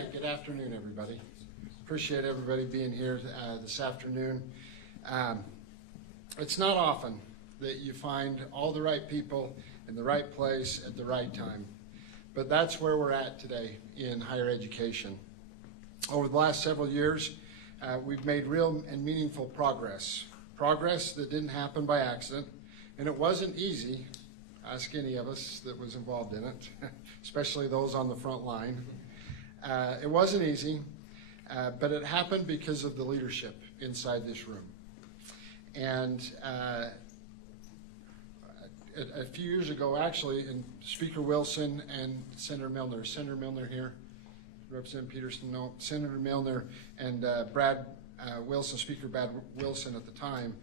Hi, good afternoon, everybody. Appreciate everybody being here this afternoon. It's not often that you find all the right people in the right place at the right time, but that's where we're at today in higher education. Over the last several years, we've made real and meaningful progress that didn't happen by accident, and it wasn't easy. Ask any of us that was involved in it, especially those on the front line. It wasn't easy, but it happened because of the leadership inside this room. And a few years ago, actually, and Speaker Wilson and Senator Milner here, Representative Peterson, no, Senator Milner and Brad Wilson, Speaker Brad Wilson at the time,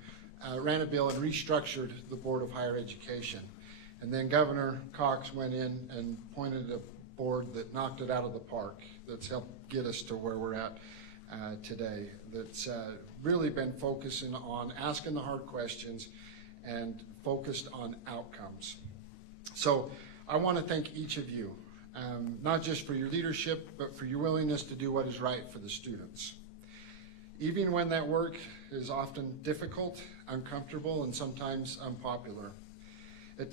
ran a bill and restructured the Board of Higher Education. And then Governor Cox went in and appointed a board that knocked it out of the park, that's helped get us to where we're at today, that's really been focusing on asking the hard questions and focused on outcomes. So I want to thank each of you, not just for your leadership, but for your willingness to do what is right for the students. Even when that work is often difficult, uncomfortable, and sometimes unpopular. At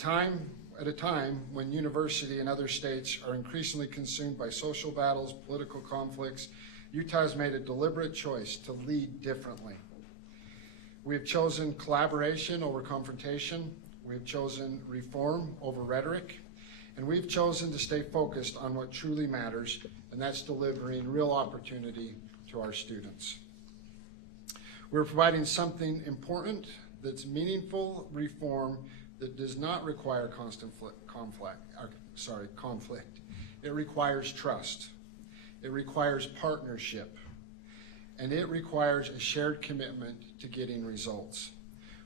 a time when university and other states are increasingly consumed by social battles, political conflicts, Utah has made a deliberate choice to lead differently. We have chosen collaboration over confrontation. We have chosen reform over rhetoric. And we've chosen to stay focused on what truly matters, and that's delivering real opportunity to our students. We're providing something important that's meaningful reform that does not require conflict. It requires trust. It requires partnership. And it requires a shared commitment to getting results.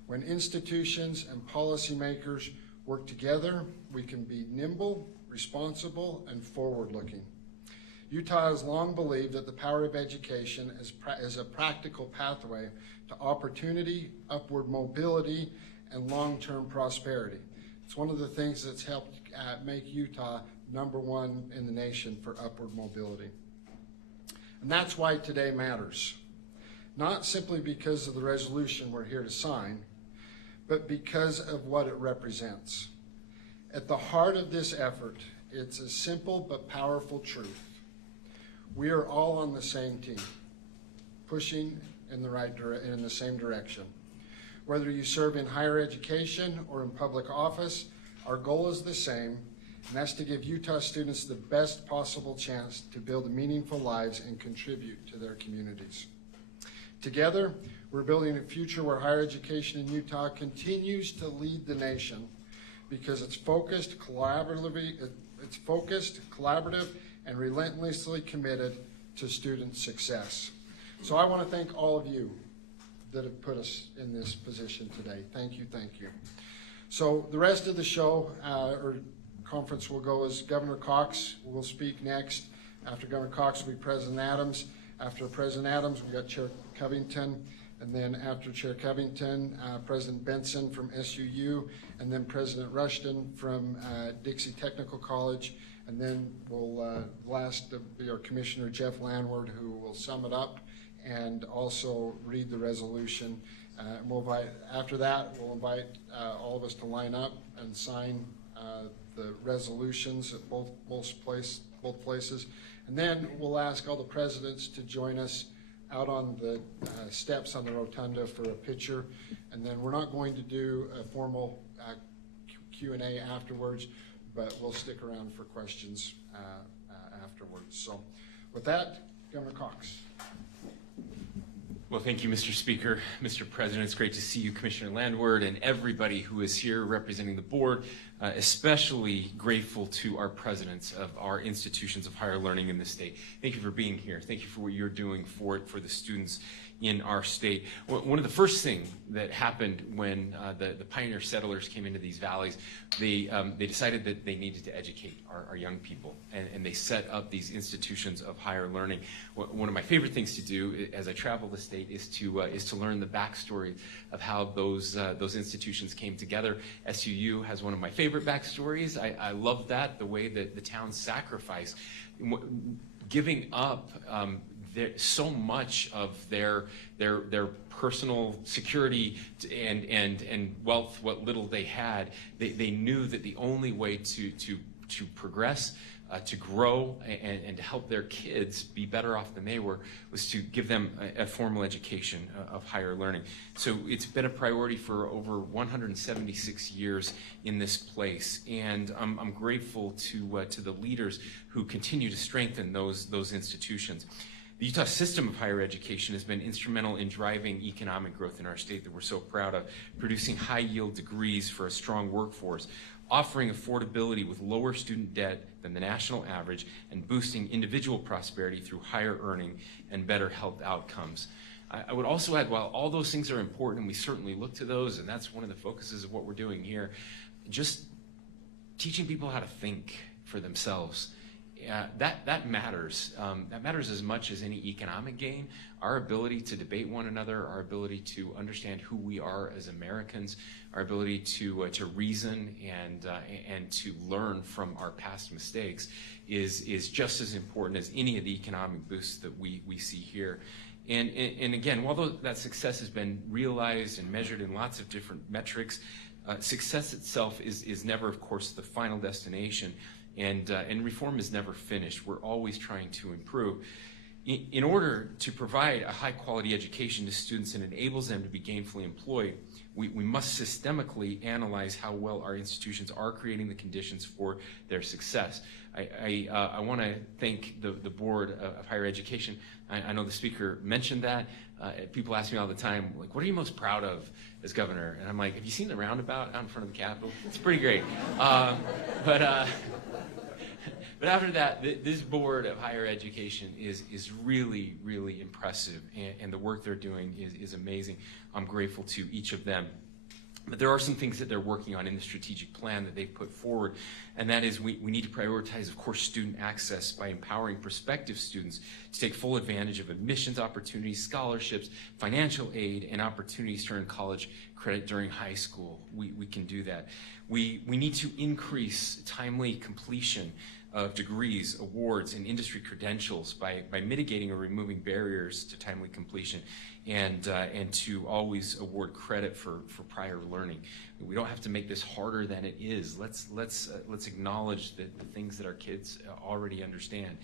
When institutions and policymakers work together, we can be nimble, responsible, and forward-looking. Utah has long believed that the power of education is a practical pathway to opportunity, upward mobility, and long-term prosperity. It's one of the things that's helped make Utah #1 in the nation for upward mobility. And that's why today matters. Not simply because of the resolution we're here to sign, but because of what it represents. At the heart of this effort, it's a simple but powerful truth. We are all on the same team, pushing in the same direction. Whether you serve in higher education or in public office, our goal is the same, and that's to give Utah students the best possible chance to build meaningful lives and contribute to their communities. Together, we're building a future where higher education in Utah continues to lead the nation because it's focused, collaborative, and relentlessly committed to student success. So I want to thank all of you that have put us in this position today. Thank you, thank you. So the rest of the show or conference will go as Governor Cox will speak next. After Governor Cox will be President Adams. After President Adams, we've got Chair Covington. And then after Chair Covington, President Benson from SUU, and then President Rushton from Dixie Technical College. And then we'll last be our Commissioner Jeff Landward, who will sum it up and also read the resolution. After that, we'll invite all of us to line up and sign the resolutions at both places. And then we'll ask all the presidents to join us out on the steps on the rotunda for a picture. And then we're not going to do a formal Q&A afterwards, but we'll stick around for questions afterwards. So with that, Governor Cox. Well, thank you, Mr. Speaker, Mr. President. It's great to see you, Commissioner Landward, and everybody who is here representing the board, especially grateful to our presidents of our institutions of higher learning in the state. Thank you for being here. Thank you for what you're doing for the students in our state. One of the first things that happened when the pioneer settlers came into these valleys, they decided that they needed to educate our young people, and they set up these institutions of higher learning. One of my favorite things to do as I travel the state is to learn the backstory of how those institutions came together. SUU has one of my favorite backstories. I love that, the way that the town sacrificed. giving up so much of their personal security and wealth, what little they had. They knew that the only way to progress, to grow, and to help their kids be better off than they were, was to give them a formal education of higher learning. So it's been a priority for over 176 years in this place, and I'm grateful to the leaders who continue to strengthen those institutions. The Utah system of higher education has been instrumental in driving economic growth in our state that we're so proud of, producing high-yield degrees for a strong workforce, offering affordability with lower student debt than the national average, and boosting individual prosperity through higher earning and better health outcomes. I would also add, while all those things are important, and we certainly look to those, and that's one of the focuses of what we're doing here, just teaching people how to think for themselves. That matters. That matters as much as any economic gain. Our ability to debate one another, our ability to understand who we are as Americans, our ability to reason and to learn from our past mistakes is just as important as any of the economic boosts that we see here. And again, while that success has been realized and measured in lots of different metrics, success itself is never, of course, the final destination. And reform is never finished. We're always trying to improve. In order to provide a high-quality education to students and enables them to be gainfully employed, we must systemically analyze how well our institutions are creating the conditions for their success. I want to thank the Board of Higher Education. I know the speaker mentioned that. People ask me all the time, like, what are you most proud of as governor? And I'm like, have you seen the roundabout out in front of the Capitol? It's pretty great. But after that, this Board of Higher Education is really, really impressive, and the work they're doing is amazing. I'm grateful to each of them. But there are some things that they're working on in the strategic plan that they've put forward, and that is we need to prioritize, of course, student access by empowering prospective students to take full advantage of admissions opportunities, scholarships, financial aid, and opportunities to earn college credit during high school. We can do that. We need to increase timely completion of degrees, awards, and industry credentials by mitigating or removing barriers to timely completion, and to always award credit for prior learning. We don't have to make this harder than it is. Let's acknowledge the things that our kids already understand.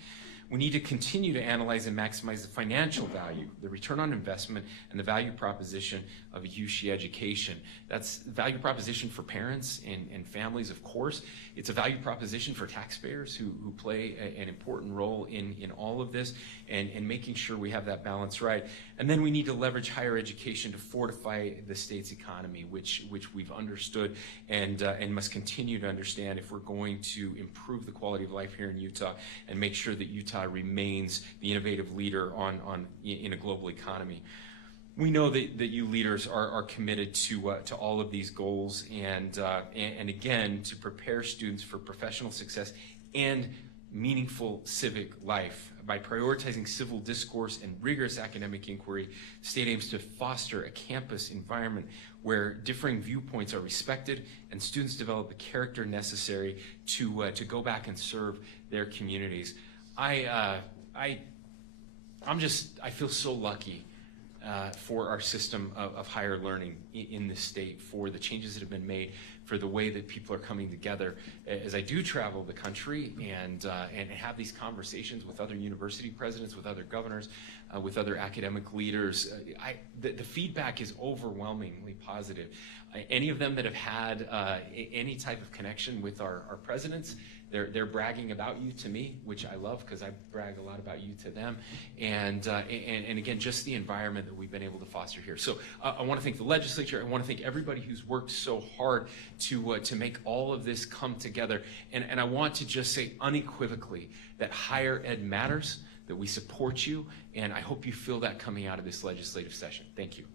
We need to continue to analyze and maximize the financial value, the return on investment, and the value proposition of a USHE education. That's the value proposition for parents and families, of course. It's a value proposition for taxpayers who play an important role in all of this, and making sure we have that balance right. And then we need to leverage higher education to fortify the state's economy, which we've understood and must continue to understand if we're going to improve the quality of life here in Utah and make sure that Utah remains the innovative leader in a global economy. We know that you leaders are committed to all of these goals, and again, to prepare students for professional success and meaningful civic life. By prioritizing civil discourse and rigorous academic inquiry, the state aims to foster a campus environment where differing viewpoints are respected and students develop the character necessary to go back and serve their communities. I feel so lucky for our system of higher learning in this state, for the changes that have been made, for the way that people are coming together. As I do travel the country and have these conversations with other university presidents, with other governors, with other academic leaders, the feedback is overwhelmingly positive. Any of them that have had any type of connection with our presidents, they're bragging about you to me, which I love because I brag a lot about you to them, and again, just the environment that we've been able to foster here. So I want to thank the legislature. I want to thank everybody who's worked so hard to make all of this come together, and I want to just say unequivocally that higher ed matters, that we support you, and I hope you feel that coming out of this legislative session. Thank you.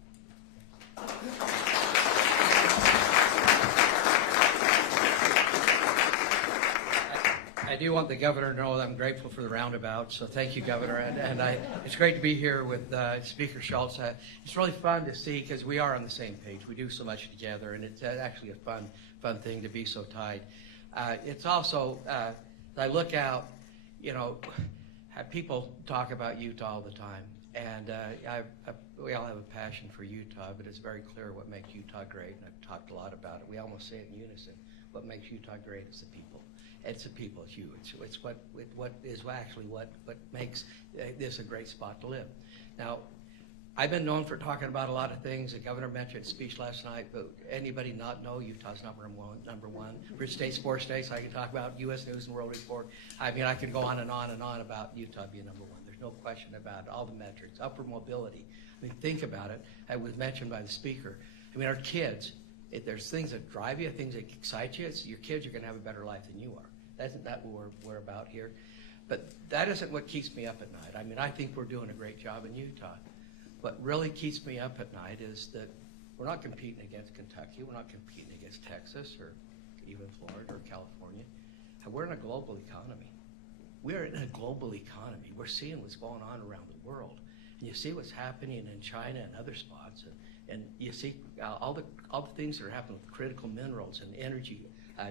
I do want the governor to know that I'm grateful for the roundabout, so thank you, Governor. And it's great to be here with Speaker Schultz. It's really fun to see, because we are on the same page. We do so much together, and it's actually a fun thing to be so tight. It's also, as I look out, People talk about Utah all the time, and we all have a passion for Utah, but it's very clear what makes Utah great, and I've talked a lot about it. We almost say it in unison. What makes Utah great is the people. It's the people. It's you. It's what is actually what makes this a great spot to live. Now, I've been known for talking about a lot of things. The governor mentioned speech last night, but anybody not know Utah's number one. Rich states, four states. I can talk about U.S. News and World Report. I mean, I can go on and on and on about Utah being number one. There's no question about it. All the metrics, upward mobility. I mean, think about it. It was mentioned by the speaker. I mean, our kids, if there's things that drive you, things that excite you, your kids are going to have a better life than you are. Isn't that what we're about here? But that isn't what keeps me up at night. I mean, I think we're doing a great job in Utah. What really keeps me up at night is that we're not competing against Kentucky. We're not competing against Texas or even Florida or California. We're in a global economy. We're in a global economy. We're seeing what's going on around the world. And you see what's happening in China and other spots. And you see all the things that are happening with critical minerals and energy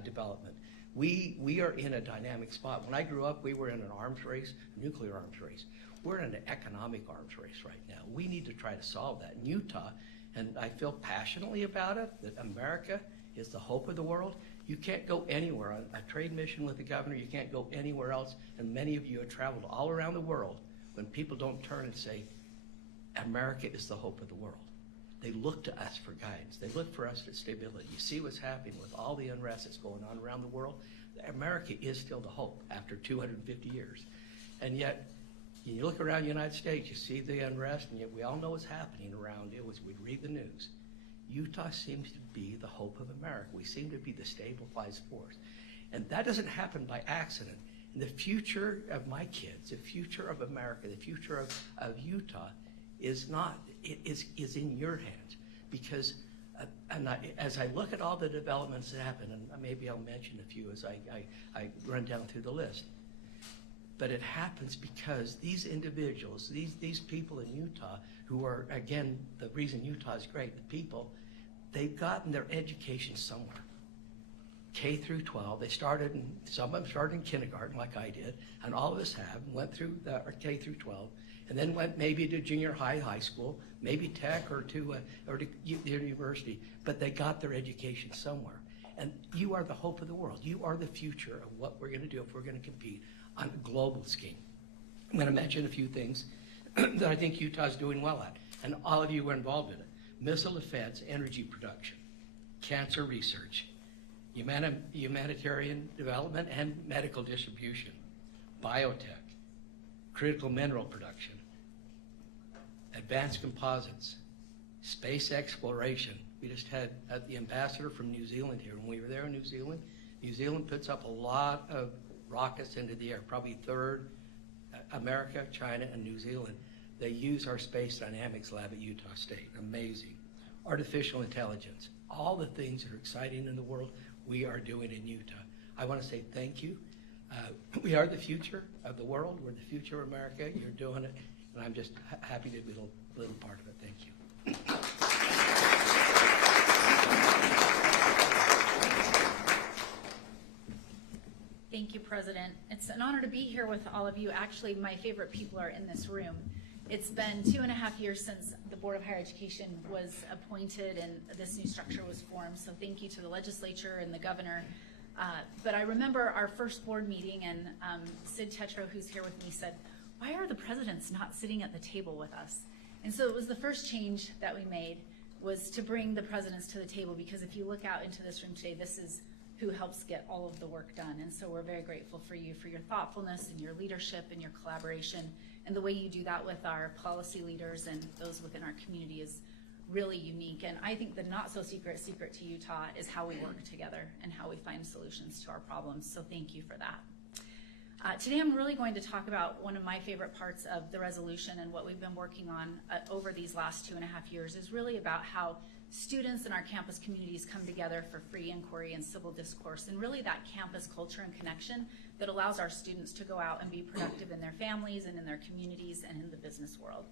development. We are in a dynamic spot. When I grew up, we were in an arms race, a nuclear arms race. We're in an economic arms race right now. We need to try to solve that. In Utah, and I feel passionately about it, that America is the hope of the world. You can't go anywhere on a trade mission with the governor. You can't go anywhere else. And many of you have traveled all around the world when people don't turn and say, America is the hope of the world. They look to us for guidance. They look for us for stability. You see what's happening with all the unrest that's going on around the world. America is still the hope after 250 years. And yet, you look around the United States, you see the unrest, and yet we all know what's happening around it. We read the news. Utah seems to be the hope of America. We seem to be the stabilized force. And that doesn't happen by accident. And the future of my kids, the future of America, the future of Utah is in your hands. Because as I look at all the developments that happen, and maybe I'll mention a few as I run down through the list, but it happens because these individuals, these people in Utah who are, again, the reason Utah is great, the people, they've gotten their education somewhere. K through 12, some of them started in kindergarten like I did, and all of us have, went through the K through 12, and then went maybe to junior high school, maybe tech or to university, but they got their education somewhere. And you are the hope of the world. You are the future of what we're going to do if we're going to compete on a global scheme. I'm going to mention a few things that I think Utah's doing well at, and all of you were involved in it. Missile defense, energy production, cancer research, humanitarian development and medical distribution, biotech, critical mineral production, advanced composites, space exploration. We just had the ambassador from New Zealand here. When we were there in New Zealand puts up a lot of rockets into the air, probably third, America, China, and New Zealand. They use our space dynamics lab at Utah State. Amazing. Artificial intelligence. All the things that are exciting in the world, we are doing in Utah. I want to say thank you. We are the future of the world. We're the future of America. You're doing it. And I'm just happy to be a little part of it. Thank you. Thank you, President. It's an honor to be here with all of you. Actually, my favorite people are in this room. It's been 2.5 years since the Board of Higher Education was appointed and this new structure was formed. So thank you to the legislature and the governor. But I remember our first board meeting, and Sid Tetro, who's here with me, said, "Why are the presidents not sitting at the table with us?" And so it was the first change that we made, was to bring the presidents to the table, because if you look out into this room today, this is who helps get all of the work done. And so we're very grateful for you, for your thoughtfulness and your leadership and your collaboration. And the way you do that with our policy leaders and those within our community is really unique. And I think the not so secret to Utah is how we work together and how we find solutions to our problems. So thank you for that. Today I'm really going to talk about one of my favorite parts of the resolution, and what we've been working on over these last 2.5 years is really about how students in our campus communities come together for free inquiry and civil discourse, and really that campus culture and connection that allows our students to go out and be productive in their families and in their communities and in the business world.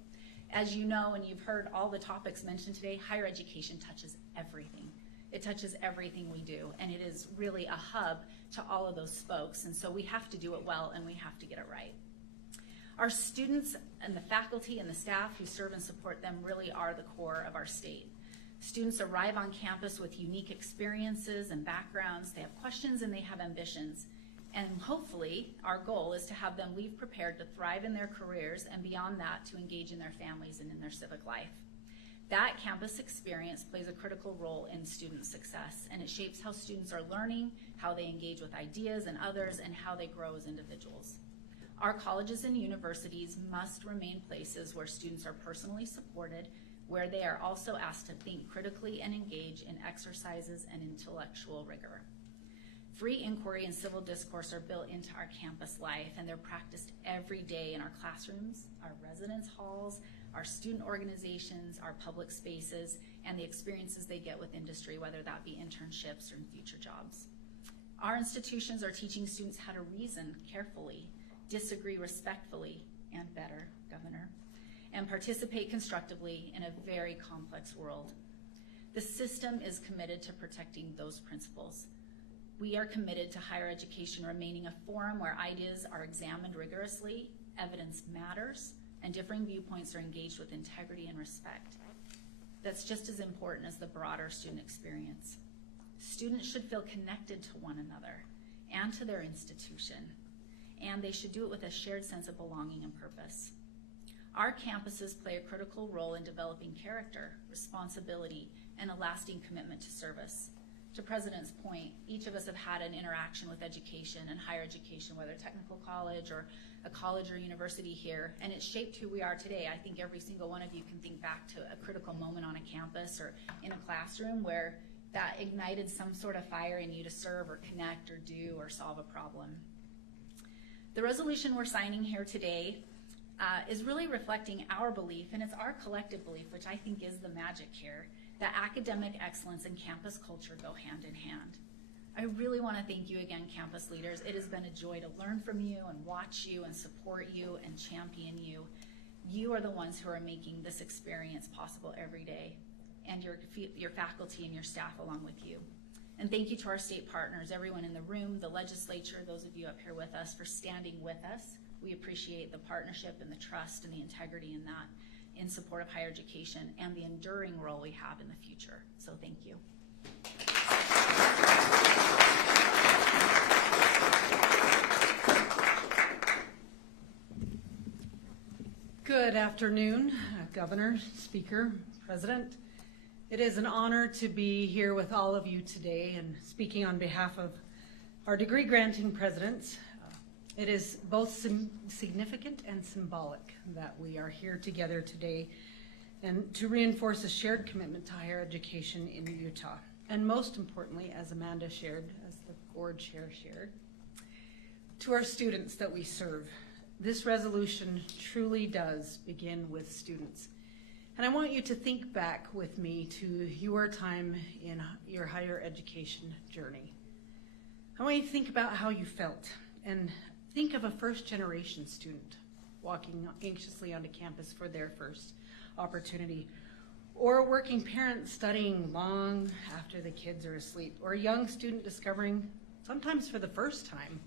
As you know, and you've heard all the topics mentioned today, higher education touches everything. It touches everything we do, and it is really a hub to all of those spokes, and so we have to do it well and we have to get it right. Our students and the faculty and the staff who serve and support them really are the core of our state. Students arrive on campus with unique experiences and backgrounds. They have questions and they have ambitions. And hopefully, our goal is to have them leave prepared to thrive in their careers and beyond that, to engage in their families and in their civic life. That campus experience plays a critical role in student success, and it shapes how students are learning, how they engage with ideas and others, and how they grow as individuals. Our colleges and universities must remain places where students are personally supported, where they are also asked to think critically and engage in exercises and intellectual rigor. Free inquiry and civil discourse are built into our campus life, and they're practiced every day in our classrooms, our residence halls, our student organizations, our public spaces, and the experiences they get with industry, whether that be internships or in future jobs. Our institutions are teaching students how to reason carefully, disagree respectfully, and better, Governor, and participate constructively in a very complex world. The system is committed to protecting those principles. We are committed to higher education remaining a forum where ideas are examined rigorously, evidence matters, and differing viewpoints are engaged with integrity and respect. That's just as important as the broader student experience. Students should feel connected to one another and to their institution, and they should do it with a shared sense of belonging and purpose. Our campuses play a critical role in developing character, responsibility, and a lasting commitment to service. To President's point, each of us have had an interaction with education and higher education, whether technical college or a college or university here, and it's shaped who we are today. I think every single one of you can think back to a critical moment on a campus or in a classroom where that ignited some sort of fire in you to serve or connect or do or solve a problem. The resolution we're signing here today is really reflecting our belief, and it's our collective belief, which I think is the magic here, that academic excellence and campus culture go hand in hand. I really want to thank you again, campus leaders. It has been a joy to learn from you and watch you and support you and champion you. You are the ones who are making this experience possible every day, and your faculty and your staff along with you. And thank you to our state partners, everyone in the room, the legislature, those of you up here with us, for standing with us. We appreciate the partnership and the trust and the integrity in that, in support of higher education and the enduring role we have in the future. So thank you. Good afternoon, Governor, Speaker, President. It is an honor to be here with all of you today and speaking on behalf of our degree-granting presidents. It is both significant and symbolic that we are here together today and to reinforce a shared commitment to higher education in Utah. And most importantly, as Amanda shared, as the board chair shared, to our students that we serve. This resolution truly does begin with students. And I want you to think back with me to your time in your higher education journey. I want you to think about how you felt and think of a first-generation student walking anxiously onto campus for their first opportunity, or a working parent studying long after the kids are asleep, or a young student discovering, sometimes for the first time,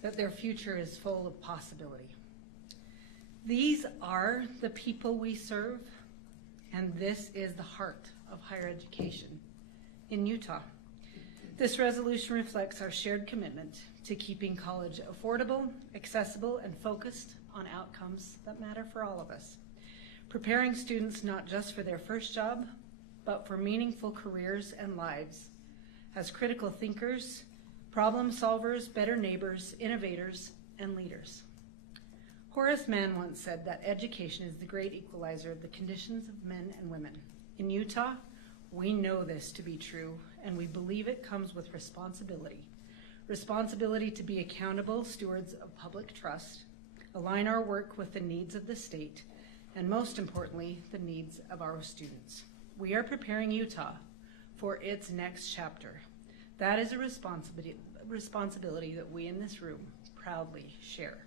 that their future is full of possibility. These are the people we serve, and this is the heart of higher education in Utah. This resolution reflects our shared commitment to keeping college affordable, accessible, and focused on outcomes that matter for all of us. Preparing students not just for their first job, but for meaningful careers and lives as critical thinkers, problem solvers, better neighbors, innovators, and leaders. Horace Mann once said that education is the great equalizer of the conditions of men and women. In Utah, we know this to be true, and we believe it comes with responsibility. Responsibility to be accountable stewards of public trust, align our work with the needs of the state, and most importantly, the needs of our students. We are preparing Utah for its next chapter. That is a responsibility that we in this room proudly share.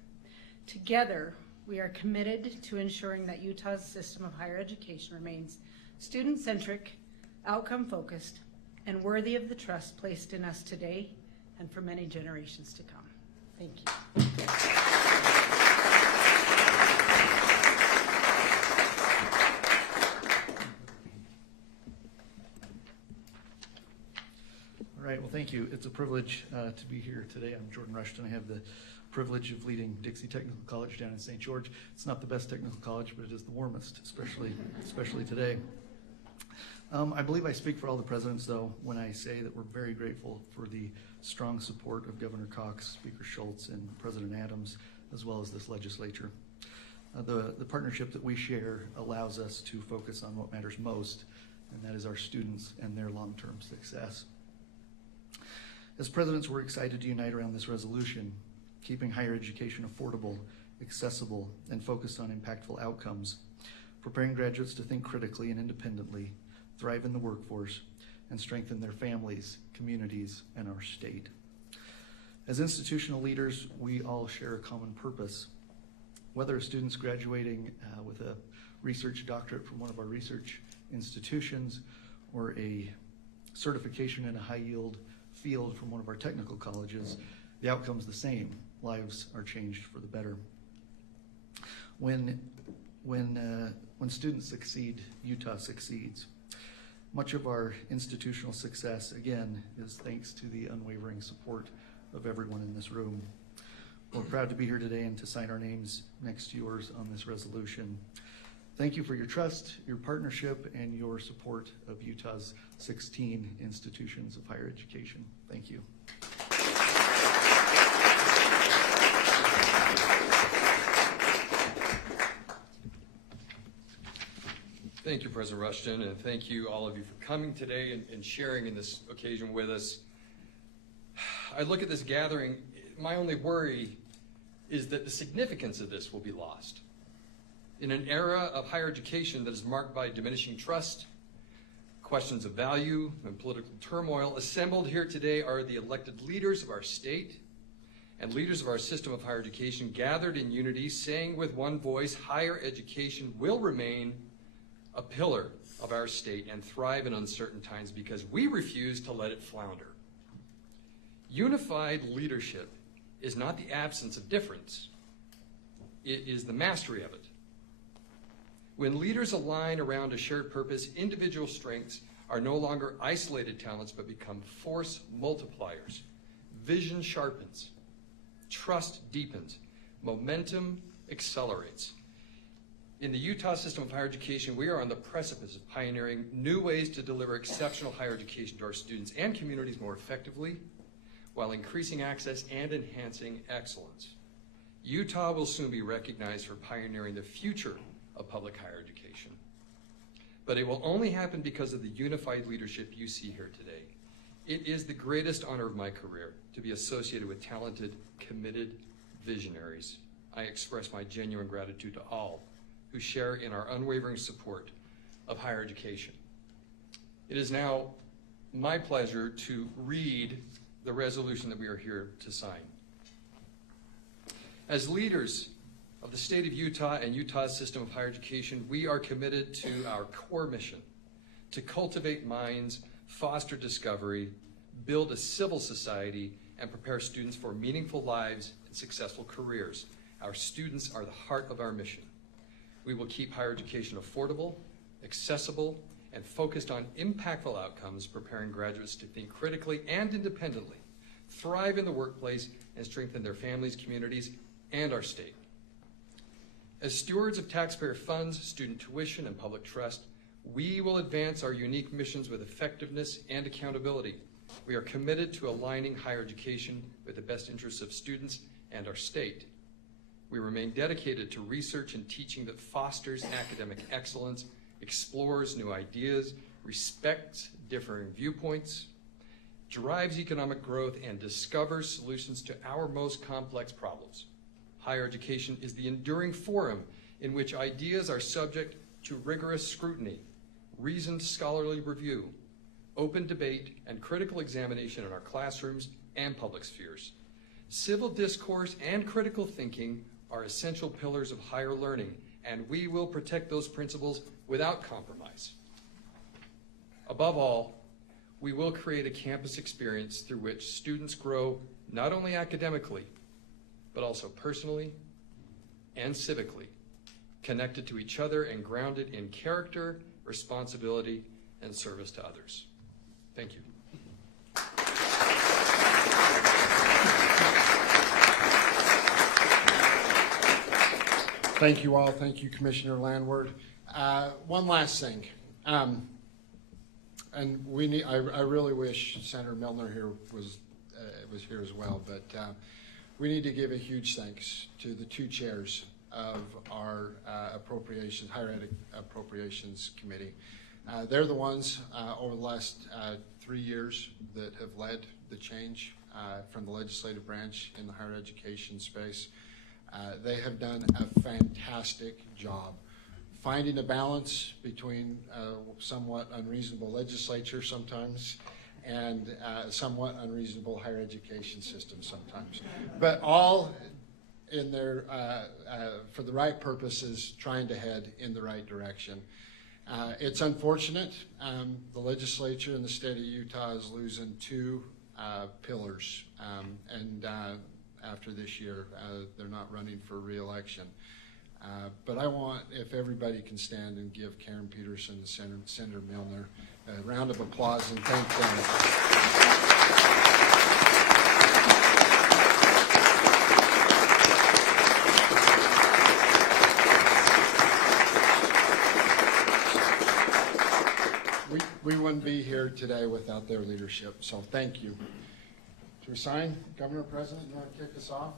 Together, we are committed to ensuring that Utah's system of higher education remains student-centric, outcome-focused, and worthy of the trust placed in us today and for many generations to come. Thank you. All right, well, thank you. It's a privilege to be here today. I'm Jordan Rushton. I have the privilege of leading Dixie Technical College down in St. George. It's not the best technical college, but it is the warmest, especially today. I believe I speak for all the presidents, though, when I say that we're very grateful for the strong support of Governor Cox, Speaker Schultz, and President Adams, as well as this legislature. The partnership that we share allows us to focus on what matters most, and that is our students and their long-term success. As presidents, we're excited to unite around this resolution, keeping higher education affordable, accessible, and focused on impactful outcomes, preparing graduates to think critically and independently, thrive in the workforce, and strengthen their families, communities, and our state. As institutional leaders, we all share a common purpose. Whether a student's graduating with a research doctorate from one of our research institutions or a certification in a high-yield field from one of our technical colleges, the outcome's the same. Lives are changed for the better. When students succeed, Utah succeeds. Much of our institutional success, again, is thanks to the unwavering support of everyone in this room. We're proud to be here today and to sign our names next to yours on this resolution. Thank you for your trust, your partnership, and your support of Utah's 16 institutions of higher education. Thank you. Thank you, President Rushton, and thank you, all of you, for coming today and sharing in this occasion with us. I look at this gathering, my only worry is that the significance of this will be lost. In an era of higher education that is marked by diminishing trust, questions of value, and political turmoil, assembled here today are the elected leaders of our state and leaders of our system of higher education gathered in unity, saying with one voice, higher education will remain a pillar of our state and thrive in uncertain times because we refuse to let it flounder. Unified leadership is not the absence of difference. It is the mastery of it. When leaders align around a shared purpose, individual strengths are no longer isolated talents but become force multipliers. Vision sharpens. Trust deepens. Momentum accelerates. In the Utah system of higher education, we are on the precipice of pioneering new ways to deliver exceptional higher education to our students and communities more effectively, while increasing access and enhancing excellence. Utah will soon be recognized for pioneering the future of public higher education. But it will only happen because of the unified leadership you see here today. It is the greatest honor of my career to be associated with talented, committed visionaries. I express my genuine gratitude to all who share in our unwavering support of higher education. It is now my pleasure to read the resolution that we are here to sign. As leaders of the state of Utah and Utah's system of higher education, we are committed to our core mission to cultivate minds, foster discovery, build a civil society, and prepare students for meaningful lives and successful careers. Our students are the heart of our mission. We will keep higher education affordable, accessible, and focused on impactful outcomes, preparing graduates to think critically and independently, thrive in the workplace, and strengthen their families, communities, and our state. As stewards of taxpayer funds, student tuition, and public trust, we will advance our unique missions with effectiveness and accountability. We are committed to aligning higher education with the best interests of students and our state. We remain dedicated to research and teaching that fosters academic excellence, explores new ideas, respects differing viewpoints, drives economic growth, and discovers solutions to our most complex problems. Higher education is the enduring forum in which ideas are subject to rigorous scrutiny, reasoned scholarly review, open debate, and critical examination in our classrooms and public spheres. Civil discourse and critical thinking are essential pillars of higher learning, and we will protect those principles without compromise. Above all, we will create a campus experience through which students grow not only academically, but also personally and civically, connected to each other and grounded in character, responsibility, and service to others. Thank you. Thank you all. Thank you, Commissioner Landward. One last thing. And we need, I really wish Senator Milner here was here as well, but we need to give a huge thanks to the two chairs of our Higher Ed Appropriations Committee. They're the ones over the last 3 years that have led the change from the legislative branch in the higher education space. They have done a fantastic job finding a balance between somewhat unreasonable legislature sometimes and somewhat unreasonable higher education system sometimes. But all in their, for the right purposes, trying to head in the right direction. It's unfortunate. The legislature in the state of Utah is losing two pillars. And after this year, they're not running for re-election. But I want, if everybody can stand and give Karen Peterson and Senator Milner a round of applause and thank them. We wouldn't be here today without their leadership, so thank you. Should we sign? Governor, President, you want to kick us off?